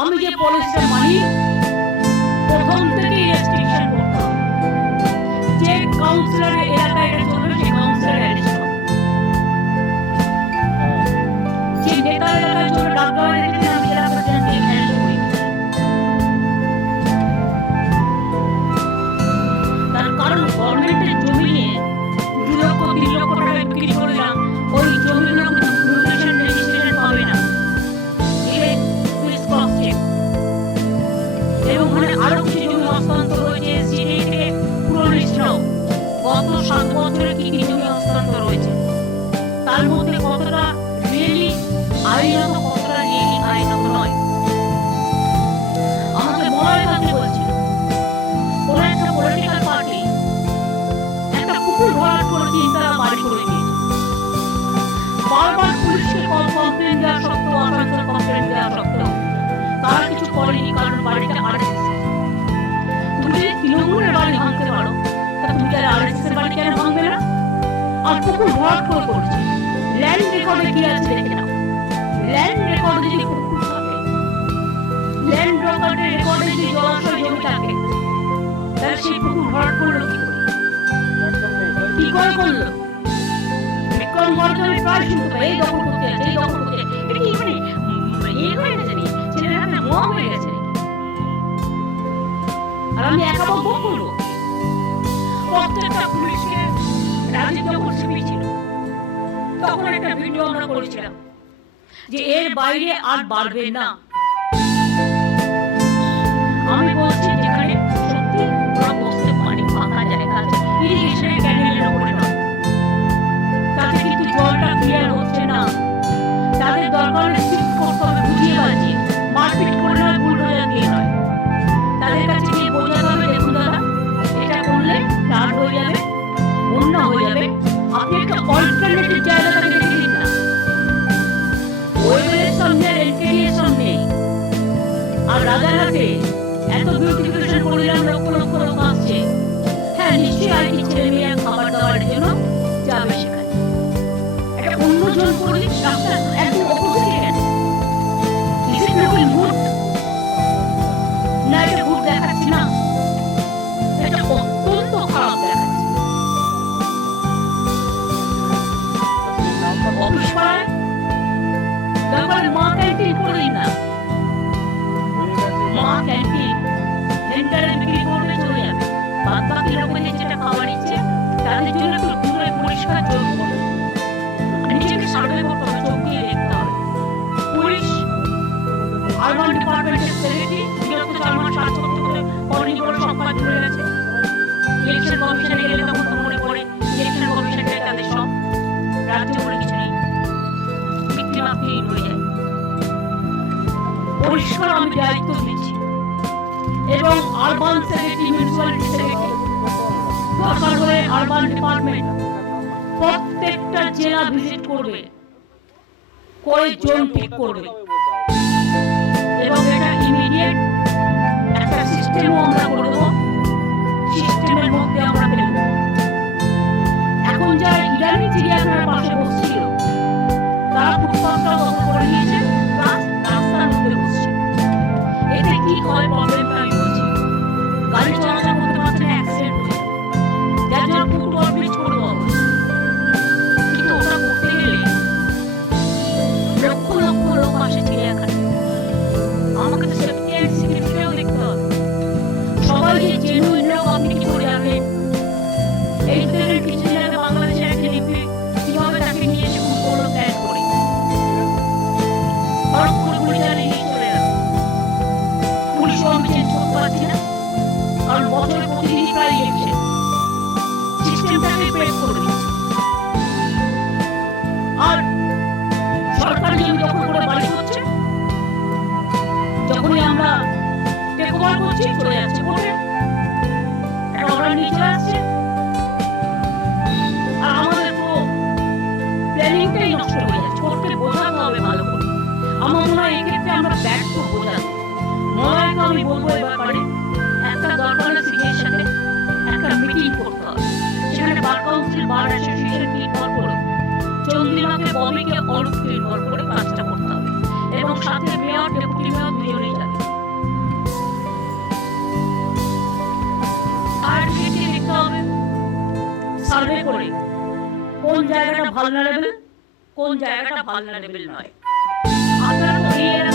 আমি যে পলিসিটা মানি প্রথম থেকেই রেস্ট্রিকশন করতে হবে। যে কাউন্সিলর এলাকায় এটা চলবে সেই কাউন্সিলর অ্যারেস্ট হবে। যে নেতা এলাকায় চলবে ডাক্তার দেখেছেন আমি জেলা প্রেসিডেন্টকে অ্যারেস্ট করি। তার কারণ গভর্নমেন্টের জমি নিয়ে 2 লক্ষ 3 লক্ষ টাকা বিক্রি করলাম, ওই জমিগুলো মিউটেশন রেজিস্ট্রেশন পাবে না। এবং আরো কিছু জমি হস্তান্তর হয়েছে সিটি থেকে পুরো লিস্ট নাও গত 7 বছরে কি কি জমি হস্তান্তর হয়েছে, তার মধ্যে কতটা রিয়েলি আইনত কতটা রিয়েলি আইনত নয়। আমাকে মনে কাছে বলছিল কোন একটা পলিটিক্যাল পার্টি একটা কুকুর ভরাট করে 3 তালা বাড়ি করে দিয়েছে। বারবার পুলিশকে কমপ্লেন দেওয়া সত্ত্বেও, আসানসোল কমপ্লেন দেওয়া সত্ত্বেও তারা কিছু করেনি, কারণ বাড়িটা আরএসএস। তুমি যদি তৃণমূলের বাড়ি ভাঙতে পারো তা তুমি তাহলে আরএসএস এর বাড়ি কেন ভাঙবে না? আর পুকুর ভরাট করে করেছে, ল্যান্ড রেকর্ডে কি আছে দেখে নাও। ল্যান্ড রেকর্ডে যদি পুকুর থাকে, ল্যান্ড রেকর্ডে যদি জলাশয় জমি থাকে, তাহলে সেই পুকুর ভরাট করলো কি করে? কি করে করলো? বিক্রম বর্ধন আমি প্রায় শুনতে পাই এই দখল করতে আছে, এই দখল করতে আছে। এটা কি মানে ইয়ে হয়ে গেছে নি, ছেলের হাতে মোয়া হয়ে গেছে নাকি? আর আমি একা বকবক করবো? প্রত্যেকটা পুলিশকে রাজীব যখন সিপি ছিল তখন একটা ভিডিও আমরা করেছিলাম যে এর বাইরে আর বাড়বে না। আমি বলছি যেখানে সত্যি ওরা বসতে পানি ফাঁকা জায়গা আছে, ইরিগেশনের ক্যানেলের উপরে নয়, তাতে কিন্তু জলটা ক্লিয়ার হচ্ছে না। তাদের দরকার শিফট করতে হবে বুঝিয়ে বাজিয়ে, মারপিট করে নয়, বুলডোজার দিয়ে নয়। তাদের কাছে গিয়ে বোঝাতে হবে দেখুন দাদা এটা করলে ফ্লাড হয়ে যাবে, বন্যা হয়ে যাবে, আপনি একটা অল্টারনেটিভ জায়গাটাকে দেখে দিন না। ওয়েবেলের সামনে আর এনকেডির সামনে আর রাজারহাটে এত বিউটিফিকেশন করে দিলাম, লক্ষ লক্ষ লোক আসছে। হ্যাঁ নিশ্চয়ই আইটি ছেলে মেয়ে খাবার দাবারের জন্য যাবে সেখানে। একটা অন্যজন করে দিন রাস্তা একদম অপোজিটে কেন? Is it looking good? না এটা গুড দেখাচ্ছি না, এটা অত্যন্ত খারাপ দেখাচ্ছে। অফিস পাড়ায় দরকার মা ক্যান্টিন করে দিন না, মা ক্যান্টিন সেন্টারে বিক্রি করবে চলে যাবে, বাদ বাকি লোকেদের যেটা খাবার ইচ্ছে তাদের জন্য একটু দূরে পরিষ্কার জল করবে, নিজেকে সার্ভে করতে হবে, চোখ দিয়ে দেখতে হবে। পুলিশ আরবান ডিপার্টমেন্টের সেক্রেটারি বিগত 4 মাস কাজ করতে করতে অনেক বড় সংবাদ ধরে গেছে। ইলেকশন কমিশনে গেলে তখন তো মনে পড়ে ইলেকশন কমিশনে তাদের সব রাজ্য বলে কিছু নেই, বিক্রি মাত্রই হয়ে যায়। পরিষ্কার আমি দায়িত্ব দিচ্ছি এবং আরবান সেক্রেটারি, মিউনিসিপ্যালিটি সেক্রেটারি, দরকার হলে আরবান ডিপার্টমেন্ট প্রত্যেকটা জেলা ভিজিট করবে, করে জোন ঠিক করবে এবং এটা ইমিডিয়েট একটা সিস্টেমও আমরা করব, সিস্টেমের মধ্যে আমরা ফেলব। এখন যারা ইরানি চিড়িয়াখানার পাশে বসছিল তারা ফুটপাথটা দখল করে নিয়েছে, প্লাস রাস্তার মধ্যে বসছে। এতে কি হয় প্রবলেমটা আমি বলছি, গাড়ি চলাচল করতে পারছে না, অ্যাক্সিডেন্ট হয়ে যায়, যার জন্য ফুটবল ব্রিজ করে দেওয়া হয়েছে। কিন্তু ওটা করতে গেলে লক্ষ লক্ষ লোক আসে চিড়িয়াখানা, আমাকে তো সেফটি অ্যান্ড সিকিউরিটিও দেখতে হবে। সবাই যে জেনুইন লোক আপনি কি করে জানলেন? এই ধরনের কিছু জায়গায় বাংলাদেশের একটা লিপি কিভাবে তাকে নিয়ে এসে খুব বড় প্ল্যান করে হঠাৎ করে গুলি চালিয়ে নিয়ে চলে গেল। পুলিশও আমি চেঞ্জ করতে পারছি না, কারণ বছরে প্রতিদিনই প্রায় ইলেকশন, সিস্টেমটাকে ব্রেক করে দিচ্ছে। আর সরকার জমি দখল করে বাড়ি করছে, যখনই আমরা টেক ওভার করছি চলে যাচ্ছে কোর্টে, একটা অর্ডার নিয়ে চলে আসছে, আর আমাদের পুরো প্ল্যানিংটাই নষ্ট হয়ে যাচ্ছে। কোর্টকে বোঝাতে হবে ভালো করে। আমার মনে হয় এক্ষেত্রে আমরা ব্যর্থ বোঝাতে। মনে আমি বলবো এ ব্যাপারে একটা দরকার সিটির সাথে একটা মিটিং করতে হবে, সেখানে বার কাউন্সিল, বার অ্যাসোসিয়েশনকে ইনভলভ করে, চন্দ্রিমাকে, ববিকে, অরূপকে ইনভলভ করে কাজটা করতে হবে এবং সাথে মেয়র, ডেপুটি মেয়র দুজনেই যাবে। ভালনারেবল, কোন জায়গাটা ভালনারেবল নয়। আপনারা তো এই